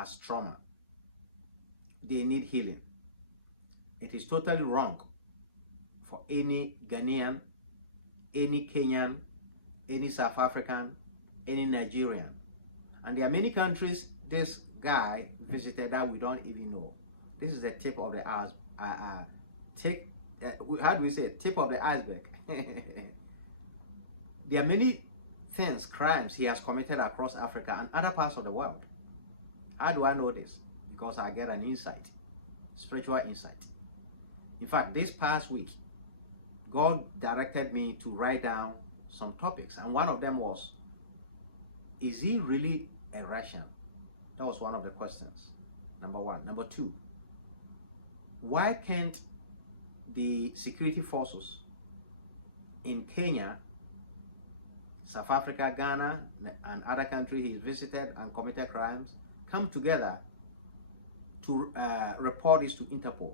has trauma. They need healing. It is totally wrong for any Ghanaian, any Kenyan, any South African, any Nigerian. And there are many countries this guy visited that we don't even know. This is the tip of the iceberg. How do we say it? Tip of the iceberg. There are many things, crimes he has committed across Africa and other parts of the world. How do I know this? Because I get an insight, spiritual insight. In fact, this past week, God directed me to write down some topics, and one of them was, is he really a Russian? That was one of the questions. Number one. Number two, why can't the security forces in Kenya, South Africa, Ghana, and other countries he's visited and committed crimes come together to report this to Interpol?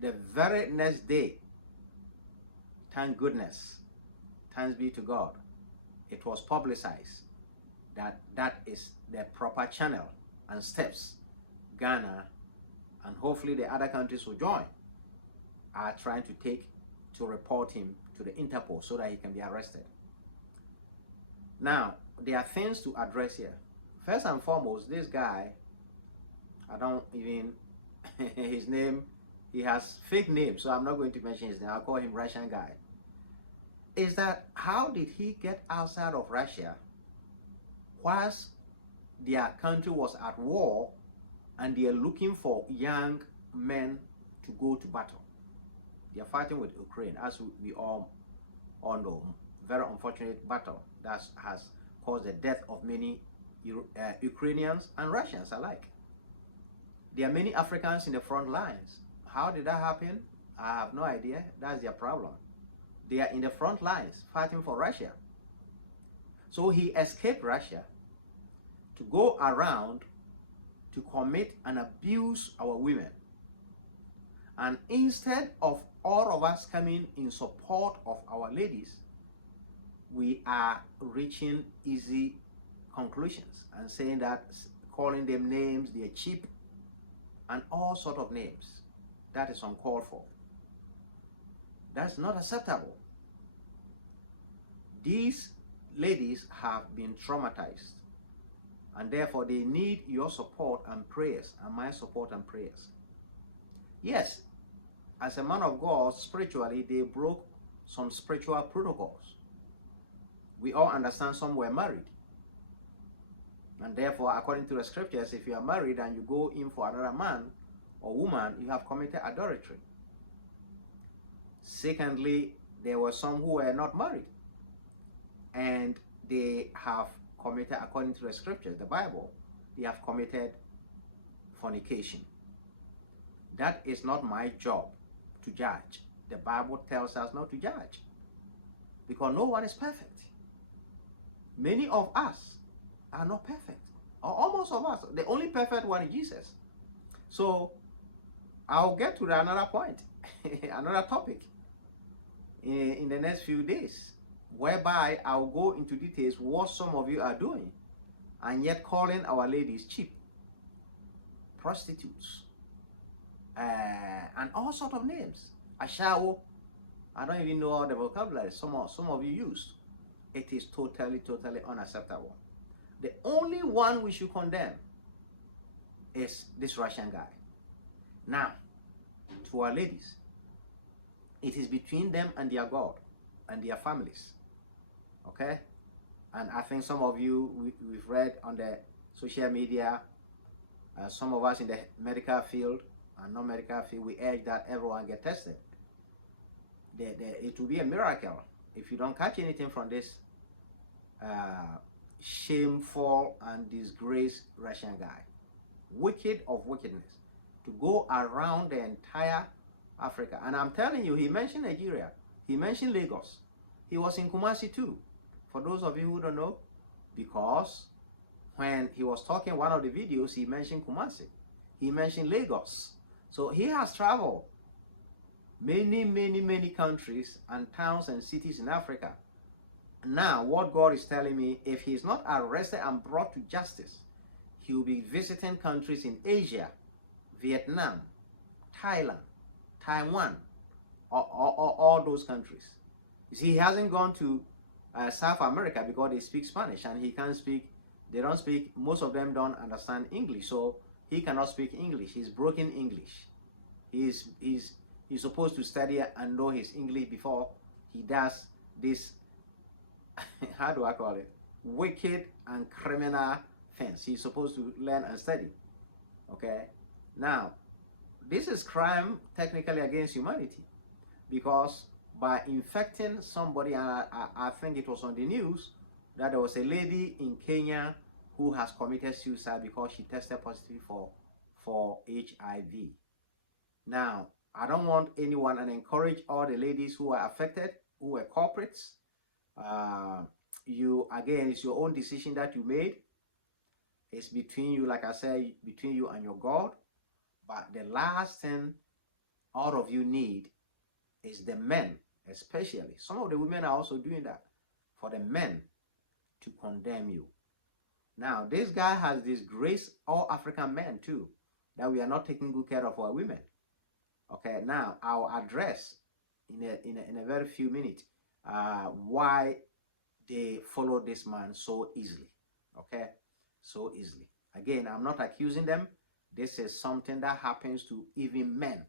The very next day, thank goodness, thanks be to God, it was publicized that that is the proper channel and steps Ghana and hopefully the other countries will join are trying to take to report him to the Interpol so that he can be arrested. Now, there are things to address here. First and foremost, this guy, I don't even, his name, he has fake name, so I'm not going to mention his name. I'll call him Russian Guy. Is that how did he get outside of Russia whilst their country was at war and they are looking for young men to go to battle? They are fighting with Ukraine, as we all know. Very unfortunate battle that has caused the death of many Ukrainians and Russians alike. There are many Africans in the front lines. How did that happen? I have no idea. That's their problem. They are in the front lines fighting for Russia. So he escaped Russia to go around to commit and abuse our women. And instead of all of us coming in support of our ladies, we are reaching easy conclusions and saying that, calling them names, they're cheap, and all sort of names. That is uncalled for. That's not acceptable. These ladies have been traumatized, and therefore they need your support and prayers, and my support and prayers. Yes, as a man of God, spiritually, they broke some spiritual protocols. We all understand some were married. And therefore, according to the scriptures, if you are married and you go in for another man or woman, you have committed adultery. Secondly, there were some who were not married, and they have committed, according to the scriptures, the Bible, they have committed fornication. That is not my job to judge. The Bible tells us not to judge, because no one is perfect. Many of us are not perfect, or almost of us. The only perfect one is Jesus. So I'll get to another point, another topic in the next few days, whereby I'll go into details what some of you are doing, and yet calling our ladies cheap, prostitutes, and all sort of names. Ashao, I don't even know all the vocabulary some of you use. It is totally unacceptable. The only one we should condemn is this Russian guy. Now, to our ladies, it is between them and their God and their families. Okay? And I think some of you, we've read on the social media, some of us in the medical field and non-medical field, we urge that everyone get tested. It will be a miracle if you don't catch anything from this shameful and disgraced Russian guy. Wicked of wickedness. To go around the entire Africa. And I'm telling you, he mentioned Nigeria. He mentioned Lagos. He was in Kumasi too. For those of you who don't know, because when he was talking one of the videos, he mentioned Kumasi. He mentioned Lagos. So he has traveled many countries and towns and cities in Africa. Now, what God is telling me, if he's not arrested and brought to justice, he will be visiting countries in Asia, Vietnam, Thailand, Taiwan, all those countries. You see, he hasn't gone to South America because they speak Spanish and he can't speak, they don't speak, most of them don't understand English, so he cannot speak English. He's broken English. He's supposed to study and know his English before he does this, how do I call it, wicked and criminal things. He's supposed to learn and study. Okay? Now, this is crime technically against humanity, because by infecting somebody, and I think it was on the news that there was a lady in Kenya who has committed suicide because she tested positive for HIV. Now, I don't want anyone, and encourage all the ladies who are affected, who were culprits. You, again, it's your own decision that you made. It's between you, like I said, between you and your God. But the last thing all of you need is the men, especially. Some of the women are also doing that, for the men to condemn you. Now, this guy has disgraced all African men too, that we are not taking good care of our women. Okay, now I'll address in a very few minutes why they follow this man so easily. Okay, so easily. Again, I'm not accusing them. This is something that happens to even men,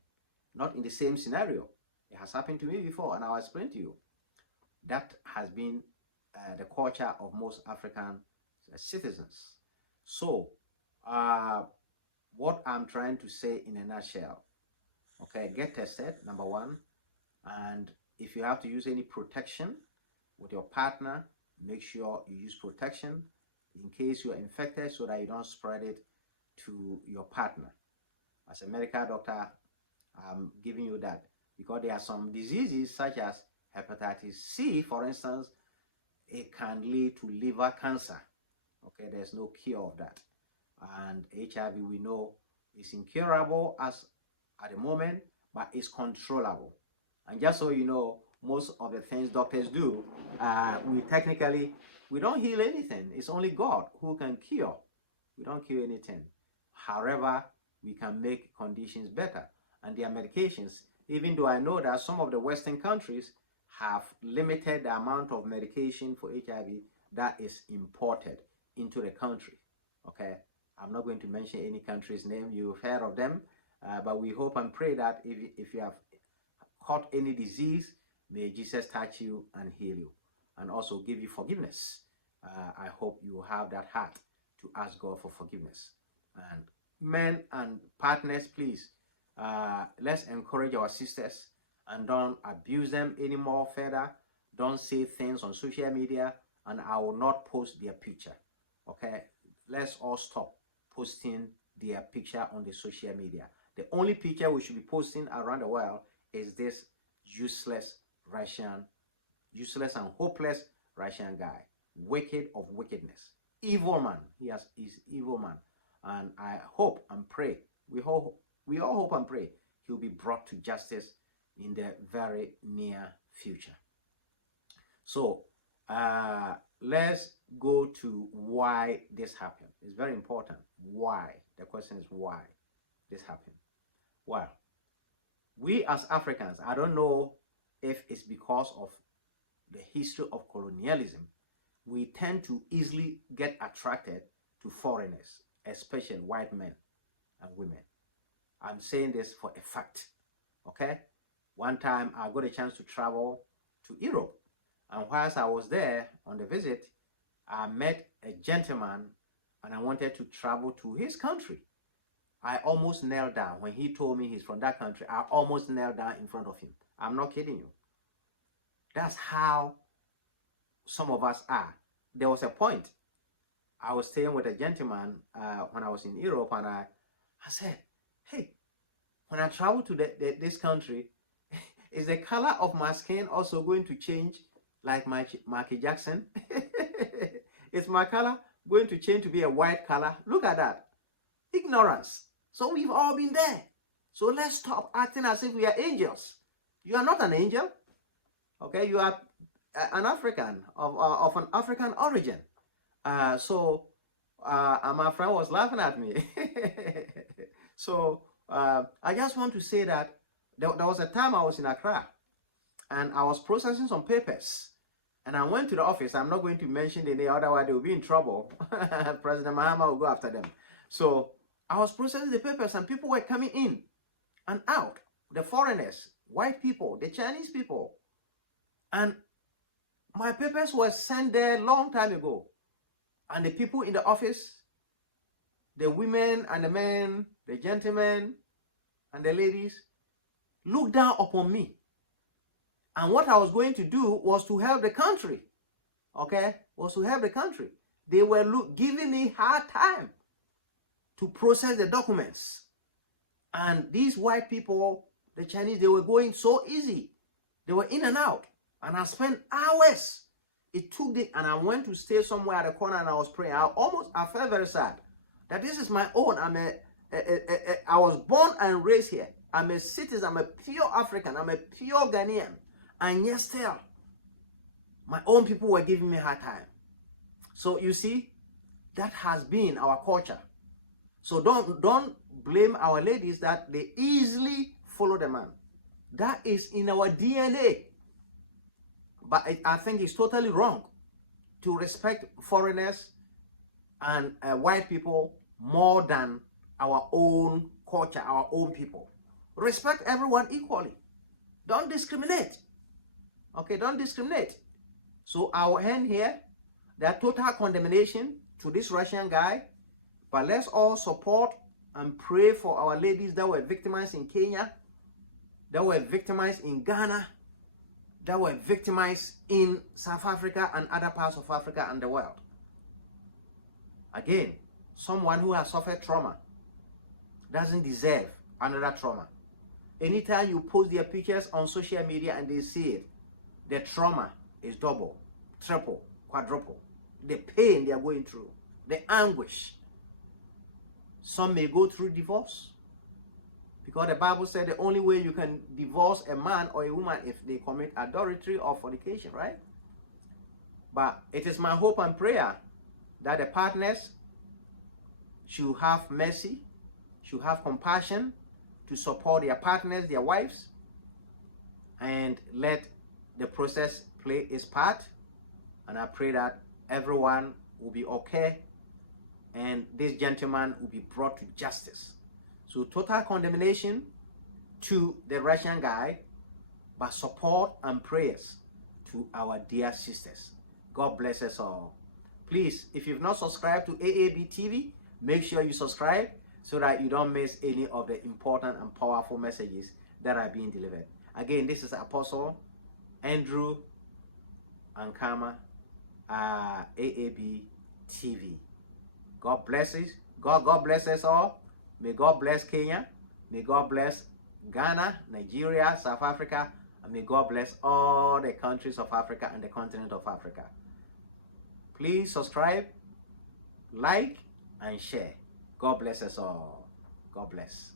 not in the same scenario. It has happened to me before, and I'll explain to you. That has been the culture of most African citizens. So, what I'm trying to say in a nutshell, okay, get tested, number one, and if you have to use any protection with your partner, make sure you use protection in case you're infected so that you don't spread it to your partner. As a medical doctor, I'm giving you that, because there are some diseases such as hepatitis C, for instance. It can lead to liver cancer. Okay, there's no cure of that. And HIV, we know, is incurable as at the moment, but it's controllable. And just so you know, most of the things doctors do, we don't heal anything. It's only God who can cure. We don't cure anything. However, we can make conditions better. And there are medications, even though I know that some of the Western countries have limited the amount of medication for HIV that is imported into the country. Okay, I'm not going to mention any country's name. You've heard of them, but we hope and pray that if you have caught any disease, may Jesus touch you and heal you, and also give you forgiveness. I hope you have that heart to ask God for forgiveness. And men and partners, please, let's encourage our sisters and don't abuse them anymore further. Don't say things on social media, and I will not post their picture. Okay, let's all stop posting their picture on the social media. The only picture we should be posting around the world is this useless and hopeless Russian guy, wicked of wickedness, evil man. He's evil man, and I hope and pray, we all hope and pray he'll be brought to justice in the very near future. So let's go to why this happened. It's very important. Why? The question is why this happened. Well, we as Africans, I don't know if it's because of the history of colonialism, we tend to easily get attracted to foreigners, especially white men and women. I'm saying this for a fact. Okay? One time I got a chance to travel to Europe, and whilst I was there on the visit, I met a gentleman and I wanted to travel to his country. I almost knelt down when he told me he's from that country. I almost knelt down in front of him. I'm not kidding you. That's how some of us are. There was a point I was staying with a gentleman when I was in Europe, and I said, hey, when I travel to this country, is the color of my skin also going to change like Michael Jackson? Is my color going to change to be a white color? Look at that. Ignorance. So we've all been there. So let's stop acting as if we are angels. You are not an angel. Okay, you are an African of an African origin. So And my friend was laughing at me. So I just want to say that there was a time I was in Accra and I was processing some papers. And I went to the office. I'm not going to mention the name, otherwise they will be in trouble. President Mahama will go after them. So I was processing the papers and people were coming in and out. The foreigners, white people, the Chinese people. And my papers were sent there a long time ago. And the people in the office, the women and the men, the gentlemen and the ladies, looked down upon me. And what I was going to do was to help the country. Okay? Was to help the country. They were giving me hard time to process the documents. And these white people, the Chinese, they were going so easy. They were in and out. And I spent hours. It took and I went to stay somewhere at the corner and I was praying. I felt very sad that this is my own. I was born and raised here. I'm a citizen. I'm a pure African. I'm a pure Ghanaian. And yet still, my own people were giving me a hard time. So you see, that has been our culture. So don't blame our ladies that they easily follow the man. That is in our DNA. But I think it's totally wrong to respect foreigners and white people more than our own culture, our own people. Respect everyone equally. Don't discriminate. Okay, don't discriminate. So our end here, that total condemnation to this Russian guy, but let's all support and pray for our ladies that were victimized in Kenya, that were victimized in Ghana, that were victimized in South Africa and other parts of Africa and the world. Again, someone who has suffered trauma doesn't deserve another trauma. Anytime you post their pictures on social media and they see it, the trauma is double, triple, quadruple. The pain they are going through, the anguish. Some may go through divorce, because the Bible said the only way you can divorce a man or a woman if they commit adultery or fornication, right? But it is my hope and prayer that the partners should have mercy, should have compassion to support their partners, their wives, and let the process play its part. And I pray that everyone will be okay and this gentleman will be brought to justice. So total condemnation to the Russian guy, but support and prayers to our dear sisters. God bless us all. Please, if you've not subscribed to AAB TV, make sure you subscribe so that you don't miss any of the important and powerful messages that are being delivered. Again, this is Apostle Andrew Ankamah, AAB TV. God bless us. God bless us all. May God bless Kenya. May God bless Ghana, Nigeria, South Africa, and may God bless all the countries of Africa and the continent of Africa. Please subscribe, like, and share. God bless us all. God bless.